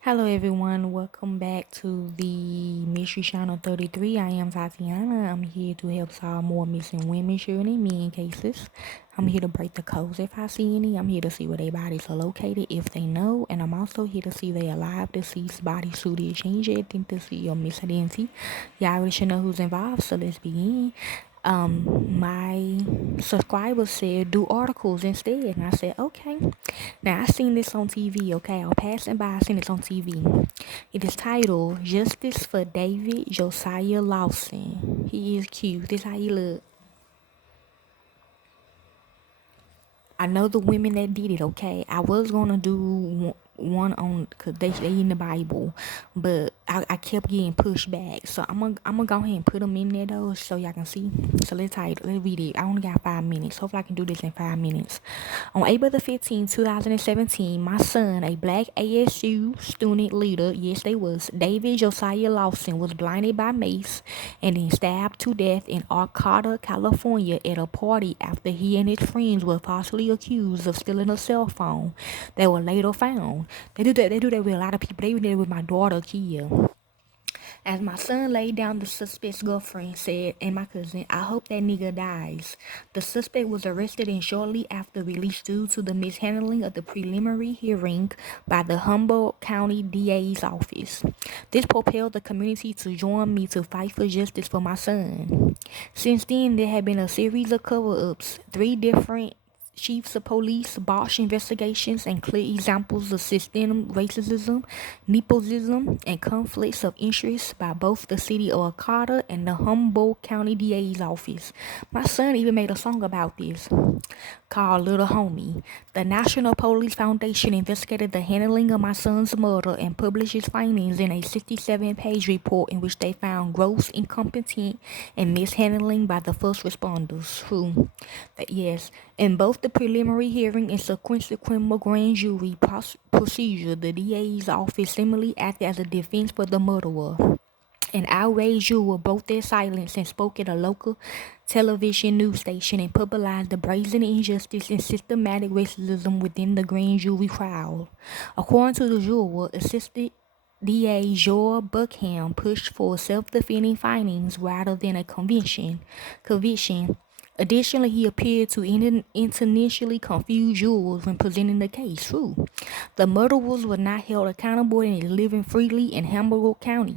Hello everyone, welcome back to the Mystery Channel 33. I am Tatiana. I'm here to help solve more missing women, surely men cases. I'm here to break the codes if I see any. I'm here to see where their bodies are located if they know. And I'm also here to see if they alive, deceased, body, suited, change anything to see your missing identity. Y'all already should know who's involved, so let's begin. My subscriber said do articles instead, and I said okay. Now I seen this on TV. Okay, I was passing by, I seen this on TV. It is titled "Justice for David Josiah Lawson." He is cute. This how he look. I know the women that did it, okay? I was gonna do one on, cause they in the Bible, but I kept getting pushed back. So I'm gonna go ahead and put them in there though, so y'all can see. So let's read it. I only got 5 minutes. Hopefully I can do this in 5 minutes. On April the 15th, 2017, my son, a black ASU student leader, yes they was, David Josiah Lawson, was blinded by mace and then stabbed to death in Arcata, California at a party after he and his friends were falsely accused of stealing a cell phone that were later found. They do that with a lot of people. They do that with my daughter Kia. As my son laid down, the suspect's girlfriend said, and my cousin, I hope that nigga dies. The suspect was arrested and shortly after released due to the mishandling of the preliminary hearing by the Humboldt County DA's office. This propelled the community to join me to fight for justice for my son. Since then, there have been a series of cover-ups, 3 different chiefs of police, Bosch investigations, and clear examples of systemic racism, nepotism, and conflicts of interest by both the city of Arcata and the Humboldt County DA's office. My son even made a song about this called Little Homie. The National Police Foundation investigated the handling of my son's murder and published its findings in a 67-page report in which they found gross incompetence and mishandling by the first responders who, yes, in both the preliminary hearing and sequential criminal grand jury procedure, the DA's office similarly acted as a defense for the murderer. An outraged juror broke their silence and spoke at a local television news station and publicized the brazen injustice and systematic racism within the grand jury crowd. According to the juror, Assistant DA Joel Buckham pushed for self-defending findings rather than a conviction. Additionally, he appeared to intentionally confuse jurors when presenting the case. The murderers were not held accountable and is living freely in Humboldt County.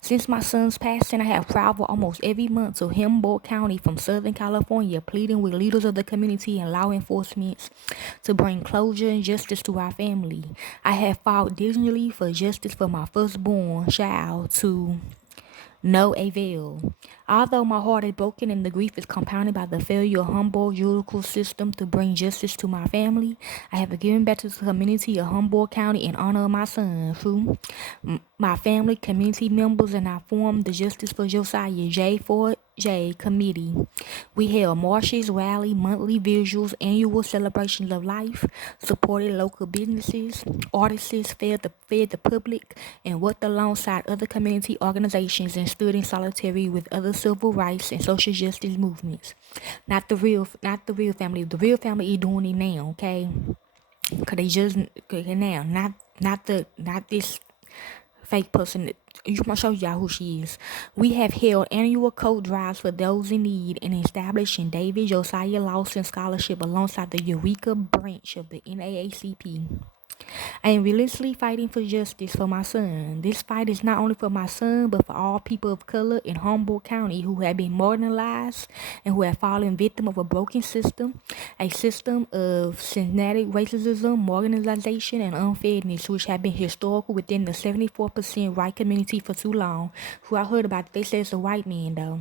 Since my son's passing, I have traveled almost every month to Humboldt County from Southern California, pleading with leaders of the community and law enforcement to bring closure and justice to our family. I have fought diligently for justice for my firstborn child to no avail. Although my heart is broken and the grief is compounded by the failure of Humboldt judicial system to bring justice to my family, I have given back to the community of Humboldt County in honor of my son, who, my family, community members, and I formed the Justice for Josiah J Committee. We held marches, rally, monthly visuals, annual celebrations of life, supported local businesses, artists, fed the public, and worked alongside other community organizations and stood in solidarity with other civil rights and social justice movements. Not the real family. The real family is doing it now, okay? Cause they just now, not this fake person. You can show y'all who she is. We have held annual coat drives for those in need and establishing David Josiah Lawson Scholarship alongside the Eureka branch of the NAACP. I am relentlessly fighting for justice for my son. This fight is not only for my son, but for all people of color in Humboldt County who have been marginalized and who have fallen victim of a broken system, a system of systematic racism, marginalization, and unfairness, which have been historical within the 74% white community for too long. Who I heard about, they say it's a white man though.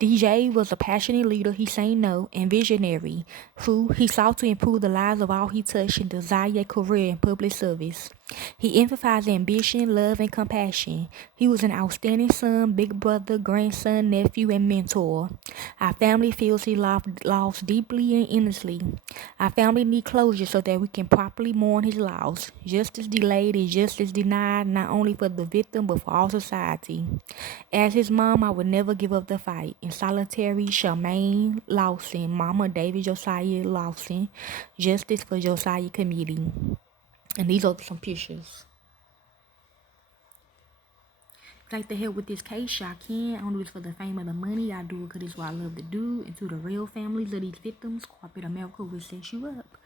DJ was a passionate leader, he sang no, and visionary, who he sought to improve the lives of all he touched and desired a career in public service. He emphasized ambition, love, and compassion. He was an outstanding son, big brother, grandson, nephew, and mentor. Our family feels he lost deeply and endlessly. Our family need closure so that we can properly mourn his loss. Justice delayed is justice denied, not only for the victim but for all society. As his mom, I would never give up the fight. In solitary, Charmaine Lawson, Mama David Josiah Lawson, Justice for Josiah Committee. And these are some pictures. like to help with this case, y'all can. I don't do this for the fame or the money. I do it because it's what I love to do. And to the real families of these victims, corporate America will set you up.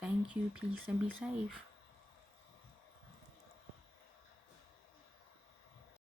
Thank you, peace, and be safe.